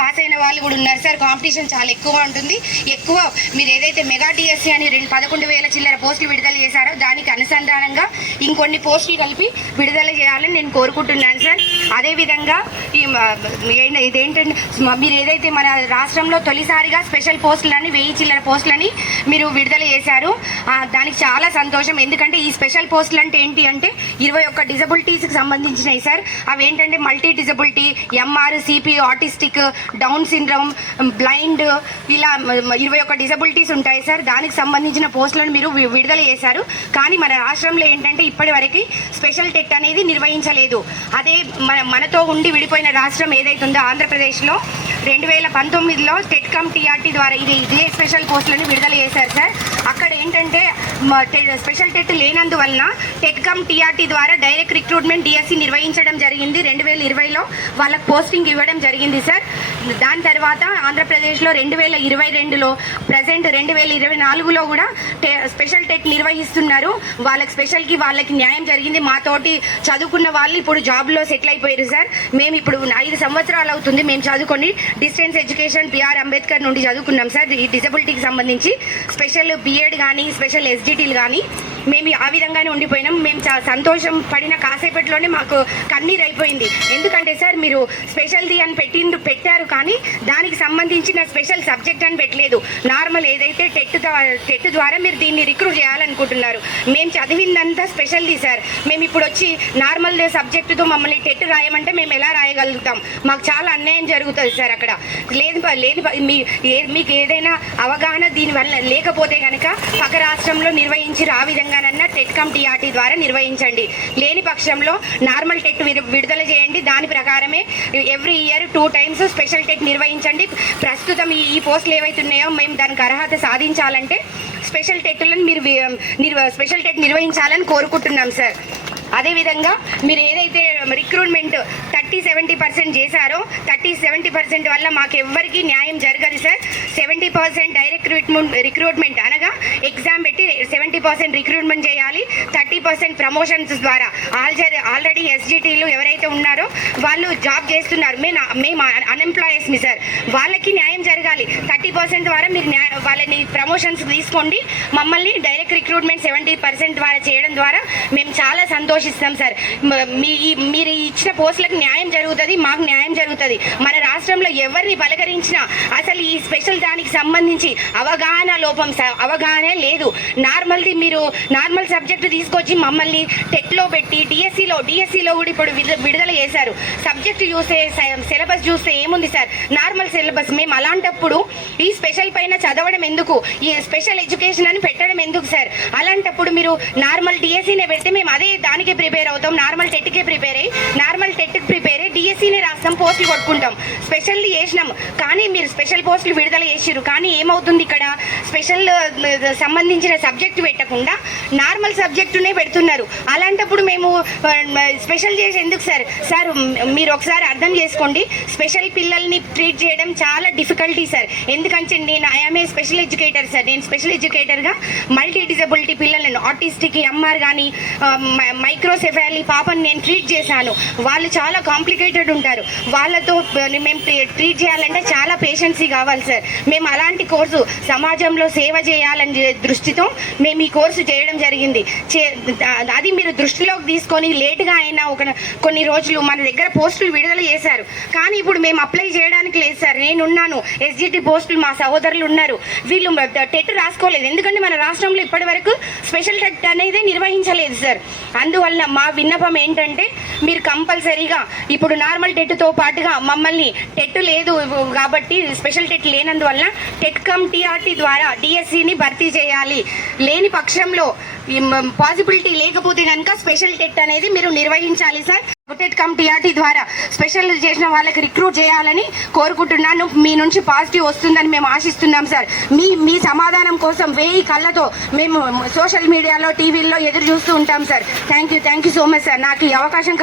Pass అయిన వాళ్ళు కూడా ఉన్నారు సార్. కాంపిటీషన్ చాలా ఎక్కువ ఉంటుంది. ఎక్కువ మీరు ఏదైతే మెగా డిఎస్సీ అని రెండు పదకొండు వేల చిల్లర పోస్టులు విడుదల చేశారో దానికి అనుసంధానంగా ఇంకొన్ని పోస్టులు కలిపి విడుదల చేయాలని నేను కోరుకుంటున్నాను సార్. అదేవిధంగా ఈ ఇదేంటంటే మీరు ఏదైతే మన రాష్ట్రంలో తొలిసారిగా స్పెషల్ పోస్టులని వెయ్యి చిల్లర పోస్టులని మీరు విడుదల చేశారు దానికి చాలా సంతోషం. ఎందుకంటే ఈ స్పెషల్ పోస్టులు అంటే ఏంటి అంటే ఇరవై ఒక్క డిజబిలిటీస్కి సంబంధించినవి సార్. అవి ఏంటంటే multi disability MR CP autistic Down syndrome blind ఇలా ఇరవై ఒక్క డిజబిలిటీస్ ఉంటాయి సార్. దానికి సంబంధించిన పోస్టులను మీరు వి- విడుదల చేశారు. కానీ మన రాష్ట్రంలో ఏంటంటే ఇప్పటి వరకు స్పెషల్ టెట్ అనేది నిర్వహించలేదు. అదే మన మనతో ఉండి విడిపోయిన రాష్ట్రం ఏదైతుందో ఆంధ్రప్రదేశ్లో రెండు వేల పంతొమ్మిదిలో టెట్ కమ్ టీఆర్టీ ద్వారా ఇది ఇదే స్పెషల్ పోస్టులను విడుదల చేశారు సార్. అక్కడ ఏంటంటే స్పెషల్ టెట్ లేనందువలన టెట్ కమ్ టీఆర్టీ ద్వారా డైరెక్ట్ రిక్రూట్మెంట్ డిఎస్సి నిర్వహించడం జరిగింది. రెండు వేల ఇరవైలో వాళ్ళకి పోస్టింగ్ ఇవ్వడం జరిగింది సార్. దాని తర్వాత ఆంధ్రప్రదేశ్లో రెండు వేల ఇరవై రెండులో ప్రజెంట్ రెండు వేల ఇరవై నాలుగులో కూడా టె- స్పెషల్ టెట్ నిర్వహిస్తున్నారు. వాళ్ళకి స్పెషల్కి వాళ్ళకి న్యాయం జరిగింది. మాతోటి చదువుకున్న వాళ్ళు ఇప్పుడు జాబ్లో సెటిల్ అయిపోయారు సార్ మేము ఇప్పుడు ఐదు సంవత్సరాలు అవుతుంది. మేము చదువుకొని డిస్టెన్స్ ఎడ్యుకేషన్ బిఆర్ అంబేద్కర్ నుండి చదువుకున్నాం సార్ ఈ డిజబిలిటీకి సంబంధించి స్పెషల్ బిఎడ్ కానీ స్పెషల్ ఎస్డిటీలు కానీ మేము ఆ విధంగానే ఉండిపోయినాం. మేము చాలా సంతోషం పడిన కాసేపట్లోనే మాకు కన్నీరు అయిపోయింది. ఎందుకంటే సార్ మీరు స్పెషల్ది అని పెట్టింది పెట్టారు కానీ దానికి సంబంధించిన స్పెషల్ సబ్జెక్ట్ అని పెట్టలేదు. నార్మల్ ఏదైతే టెట్ టెట్ ద్వారా మీరు దీన్ని రిక్రూట్ చేయాలనుకుంటున్నారు. మేము చదివిందంతా స్పెషల్ది సార్. మేము ఇప్పుడు వచ్చి నార్మల్ సబ్జెక్టుతో మమ్మల్ని టెట్ రాయమంటే మేము ఎలా రాయగలుగుతాం? మాకు చాలా అన్యాయం జరుగుతుంది సార్ అక్కడ. లేదు ప- మీ ఏ మీకు ఏదైనా అవగాహన దీనివల్ల లేకపోతే కనుక పక్క రాష్ట్రంలో నిర్వహించి ఆ విధంగా టెట్ కమ్ టీఆర్టీ ద్వారా నిర్వహించండి. లేని పక్షంలో నార్మల్ టెట్ విడుదల చేయండి. దాని ప్రకారమే every year two times special TET నిర్వహించండి. ప్రస్తుతం ఈ ఈ పోస్టులు ఏవైతున్నాయో మేము దానికి అర్హత సాధించాలంటే స్పెషల్ టెట్లను మీరు నిర్వ- స్పెషల్ టెట్ నిర్వహించాలని కోరుకుంటున్నాం సార్. అదేవిధంగా మీరు ఏదైతే రిక్రూట్మెంట్ థర్టీ సెవెంటీ పర్సెంట్ చేశారో థర్టీ సెవెంటీ పర్సెంట్ వల్ల మాకు ఎవ్వరికీ న్యాయం జరగదు sir. Seventy percent direct recruitment recruitment అనగా ఎగ్జామ్ పెట్టి సెవెంటీ పర్సెంట్ రిక్రూట్మెంట్ చేయాలి థర్టీ పర్సెంట్ ప్రమోషన్స్ ద్వారా. ఆల్రెడీ ఆల్రెడీ ఎస్జిటీలు ఎవరైతే ఉన్నారో వాళ్ళు జాబ్ చేస్తున్నారు. మేము మేము అన్ఎంప్లాయీస్ని సార్. వాళ్ళకి న్యాయం జరగాలి. థర్టీ పర్సెంట్ ద్వారా మీరు న్యాయ వాళ్ళని ప్రమోషన్స్ తీసుకోండి. మమ్మల్ని డైరెక్ట్ రిక్రూట్మెంట్ సెవెంటీ పర్సెంట్ ద్వారా చేయడం ద్వారా మేము చాలా సంతోషం సంతోషిస్తాం సార్. మీ ఈ- మీరు ఇచ్చిన పోస్టులకు న్యాయం జరుగుతుంది మాకు న్యాయం జరుగుతుంది. మన రాష్ట్రంలో ఎవరిని పలకరించినా అసలు ఈ స్పెషల్ దానికి సంబంధించి అవగాహన లోపం స- లేదు. నార్మల్ది మీరు నార్మల్ సబ్జెక్టు తీసుకొచ్చి మమ్మల్ని టెట్లో పెట్టి డిఎస్సిలో డిఎస్సిలో కూడా ఇప్పుడు విడుదల చేశారు. సబ్జెక్టు చూసే సిలబస్ చూస్తే ఏముంది సార్? Normal syllabus. మేము అలాంటప్పుడు ఈ స్పెషల్ పైన చదవడం ఎందుకు? ఈ స్పెషల్ ఎడ్యుకేషన్ అని పెట్టడం ఎందుకు సార్? అలాంటప్పుడు మీరు నార్మల్ డిఎస్సీనే పెడితే మేము అదే దానికి ప్రిపేర్ అవుతాం. నార్మల్ టెట్కి ప్రిపేర్ అయ్యి నార్మల్ టెట్ డిఎస్సీనే పోస్టులు కొట్టుకుంటాం. స్పెషల్ది చేసినాం. కానీ మీరు స్పెషల్ పోస్టులు విడుదల చేసిరు కానీ ఏమవుతుంది ఇక్కడ? స్పెషల్ సంబంధించిన సబ్జెక్టు పెట్టకుండా నార్మల్ సబ్జెక్టునే పెడుతున్నారు. అలాంటప్పుడు మేము స్పెషల్ చేసి ఎందుకు సార్? సార్ మీరు ఒకసారి అర్థం చేసుకోండి. స్పెషల్ పిల్లల్ని ట్రీట్ చేయడం చాలా డిఫికల్టీ సార్. ఎందుకంటే నేను I'm a special educator sir. నేను స్పెషల్ ఎడ్యుకేటర్గా మల్టీ డిజబిలిటీ పిల్లలను ఆర్టిస్టిక్ ఎంఆర్ కానీ మైక్రోసెఫాలి పాపని నేను ట్రీట్ చేశాను. వాళ్ళు చాలా కాంప్లికేటెడ్ ఉంటారు. వాళ్ళతో మేము ట్రీట్ చేయాలంటే చాలా పేషెన్సీ కావాలి సార్ మేము అలాంటి కోర్సు సమాజంలో సేవ చేయాలని దృష్టితో మేము ఈ కోర్సు చేయడం జరిగింది. చే- అది మీరు దృష్టిలోకి తీసుకొని లేటుగా అయినా ఒక కొన్ని రోజులు మన దగ్గర పోస్టులు విడుదల చేశారు. కానీ ఇప్పుడు మేము అప్లై చేయడానికి లేదు సార్ నేనున్నాను. ఎస్జిటి పోస్టులు మా సహోదరులు ఉన్నారు. వీళ్ళు టెట్ రాసుకోలేదు. ఎందుకంటే మన రాష్ట్రంలో ఇప్పటి వరకు స్పెషల్ టెట్ అనేది నిర్వహించలేదు సార్ అందువల్ల మా విన్నపం ఏంటంటే మీరు కంపల్సరీగా ఇప్పుడు నార్మల్ టెట్తో తో పాటుగా మమ్మల్ని టెట్ లేదు కాబట్టి స్పెషల్ టెట్ లేనందువల్ల టెట్ కమ్ టీఆర్టీ ద్వారా డిఎస్సిని భర్తీ చేయాలి. లేని పక్షంలో పాసిబిలిటీ లేకపోతే కనుక స్పెషల్ టెట్ అనేది మీరు నిర్వహించాలి సార్. టెట్ కమ్ టీఆర్టీ ద్వారా స్పెషల్ చేసిన వాళ్ళకి రిక్రూట్ చేయాలని కోరుకుంటున్నాను. మీ నుంచి పాజిటివ్ వస్తుందని మేము ఆశిస్తున్నాం సార్. మీ మీ సమాధానం కోసం వేయి కళ్ళతో మేము సోషల్ మీడియాలో టీవీల్లో ఎదురు చూస్తూ ఉంటాం sir. Thank you thank you so much sir. నాకు ఈ అవకాశం